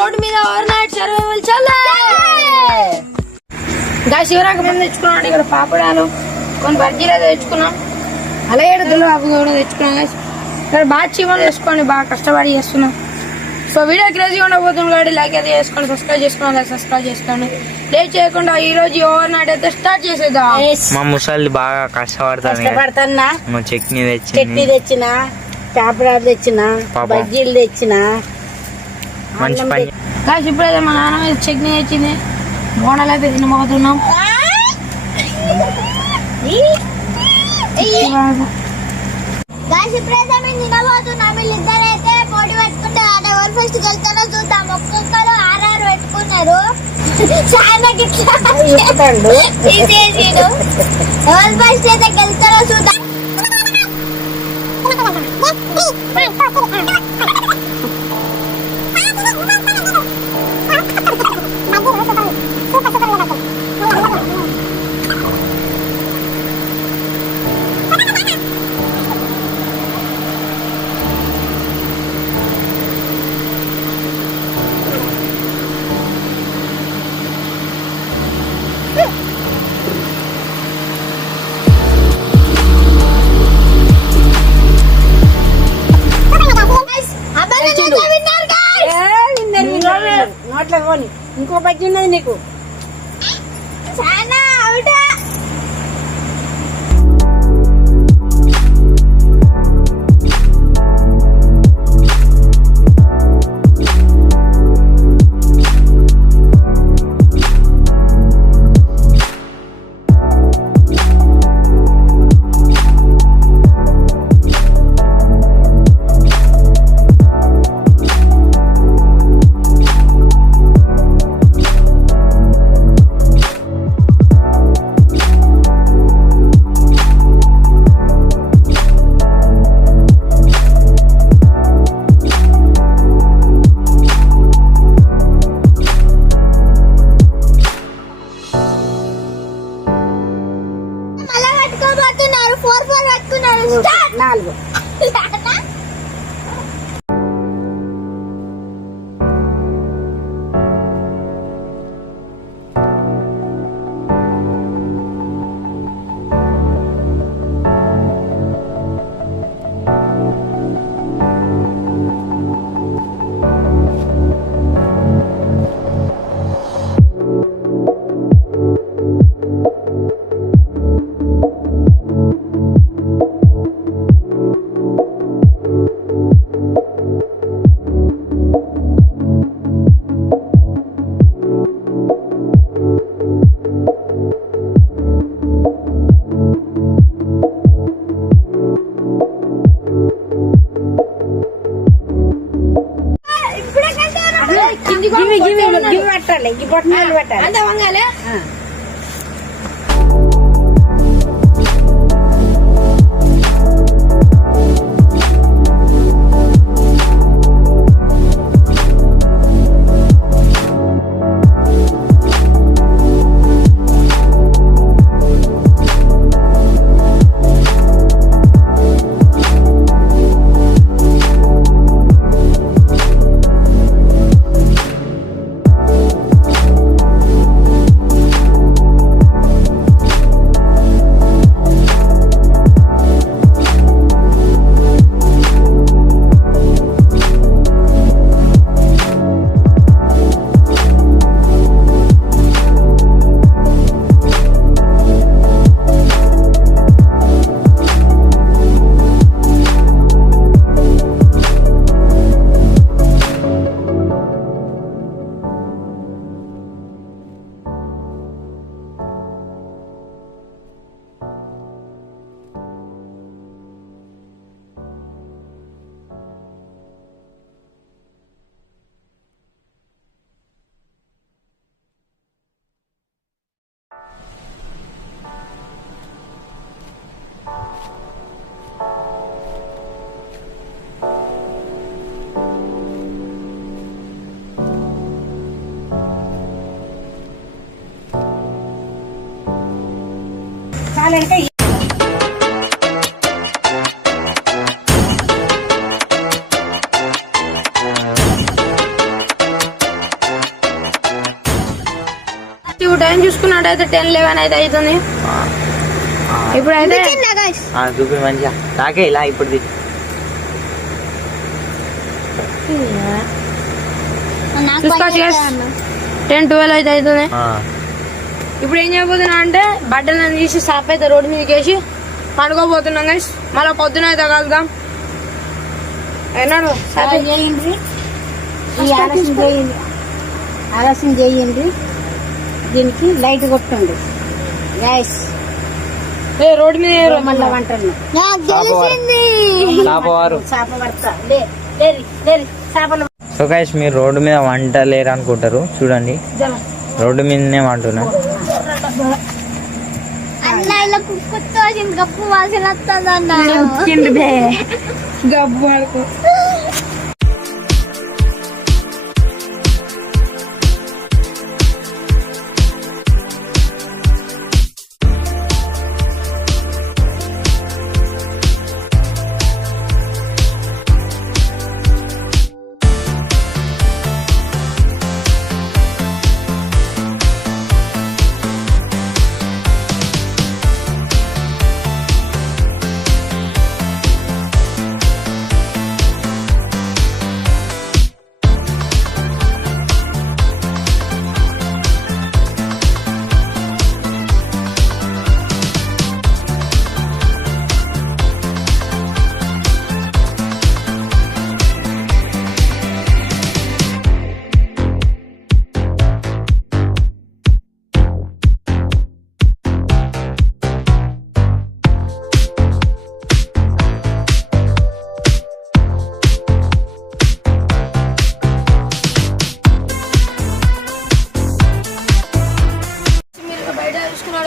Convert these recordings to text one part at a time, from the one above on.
Road మీద over night survival challenge. శివరాకు మంది తెచ్చుకున్నాం. ఇక్కడ పాపడాలు కొన్ని బజ్జీలు తెచ్చుకున్నాం. అలాగే దుల్లాపు కూడా తెచ్చుకున్నాం. ఇక్కడ బాగా చీమలు చేసుకోండి, బాగా కష్టపడి చేస్తున్నాం. సో వీడియో క్రేజీగా ఉండబోతుంది కాబట్టి లైక్ అయితే చేసుకోండి, సబ్స్క్రైబ్ చేసుకోండి. లేట్ చేయకుండా ఈ రోజు ఓవర్ నైట్ అయితే స్టార్ట్ చేసేద్దాం. మా ముసలి బాగా కష్టపడతానా. చట్నీ తెచ్చిన, పాపడాలు తెచ్చిన, బజ్జీలు తెచ్చిన. మంచి పని. ఇప్పుడైతే మా నాన్న మీద చట్నీ తెచ్చింది, బోనాలు అయితే తినబోతున్నాం. ఇప్పుడైతే మేము తినబోతున్నాం. వీళ్ళిద్దరైతే పోటీ పెట్టుకుంటారు. ఎవరు ఫస్ట్ గెలుతారో చూద్దాం. ఒక్కొక్కరు 6 పెట్టుకున్నారు. చాలా తీసేసిండు. ఎవరు ఫస్ట్ అయితే గెలుతారో చూద్దాం. నోట్ల పోని. ఇంకో బజ్జీ ఉన్నది నీకు. చాలా అవుట్. పట్టుకోబోతున్నారు. 4 పట్టుకున్నారు. 4 పెట్టాలి. ఈ బొట్టలు పెట్టాలి. అంత వంగాలే. చాలంటే టైం చూసుకున్నట్టయితే 10-11 అయితే అవుతుంది. ఇప్పుడైతే చూపి మంచిగా నాకే ఇలా ఇప్పుడు చూసుకోవచ్చు 10-12 అయితే అవుతుంది. ఇప్పుడు ఏం చేయబోతున్నా అంటే బట్టలను తీసి సాప్ అయితే రోడ్డు మీదకి వేసి పండుకోబోతున్నాం గైస్. మళ్ళీ పొద్దున అయితే కలుద్దాం. ఏనాడు చేయండి, ఈ ఆలస్యం చేయండి, దీనికి లైట్ కొట్టండి గ్యాస్. రోడ్డు మీద మళ్ళా వంటలు చేప పడతా చేపలు. సో గైస్ మీరు రోడ్డు మీద వంట లేరు అనుకుంటారు, చూడండి రోడ్డు మీదనే వంటున్నా. అన్న ఇలా కుక్కతో వచ్చింది గప్పు వాసన వస్తుంది అన్న. గబ్బు ఆడుకో.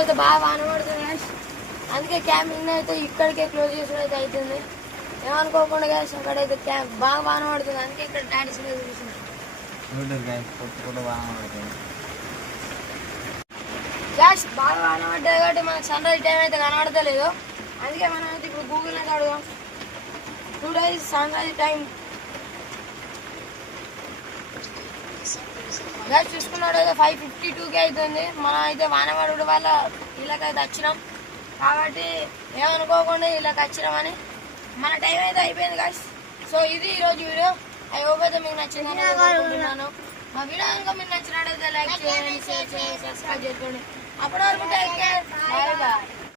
అయితే బాగా వాన పడుతుంది గ్యాస్. అందుకే క్యాంపింగ్ అయితే ఇక్కడికే క్లోజ్ చేసుడు అయితే అవుతుంది. ఏమనుకోకుండా గ్యాస్ అక్కడైతే బాగా వాన పడుతుంది. అందుకే ఇక్కడ డాడీస్ చూపిస్తుంది. గ్యాస్ బాగా వాన పడ్డది కాబట్టి మనకు సన్ రైజ్ టైం అయితే కనబడతలేదు. అందుకే మనం అయితే ఇప్పుడు గూగుల్ అయితే అడుగుదాం 2 days సన్ రైజ్ టైం. గ్యాస్ చూసుకున్నట్టయితే 5:52కి అవుతుంది. మనం అయితే వానవాడు వల్ల ఇళ్ళకైతే వచ్చినాం కాబట్టి ఏమనుకోకుండా ఇళ్ళకి వచ్చినామని మన టైం అయితే అయిపోయింది గ్యాస్. సో ఇది ఈరోజు వీడియో. ఐ హోప్ అయితే మీకు నచ్చిందని అనుకుంటున్నాను. మా వీడియో కనుక మీకు నచ్చినట్టయితే లైక్ చేయండి, షేర్ చేయండి, సబ్స్క్రైబ్ చేసుకోండి. అప్పటి వరకు టేక్ కేర్, బై బై.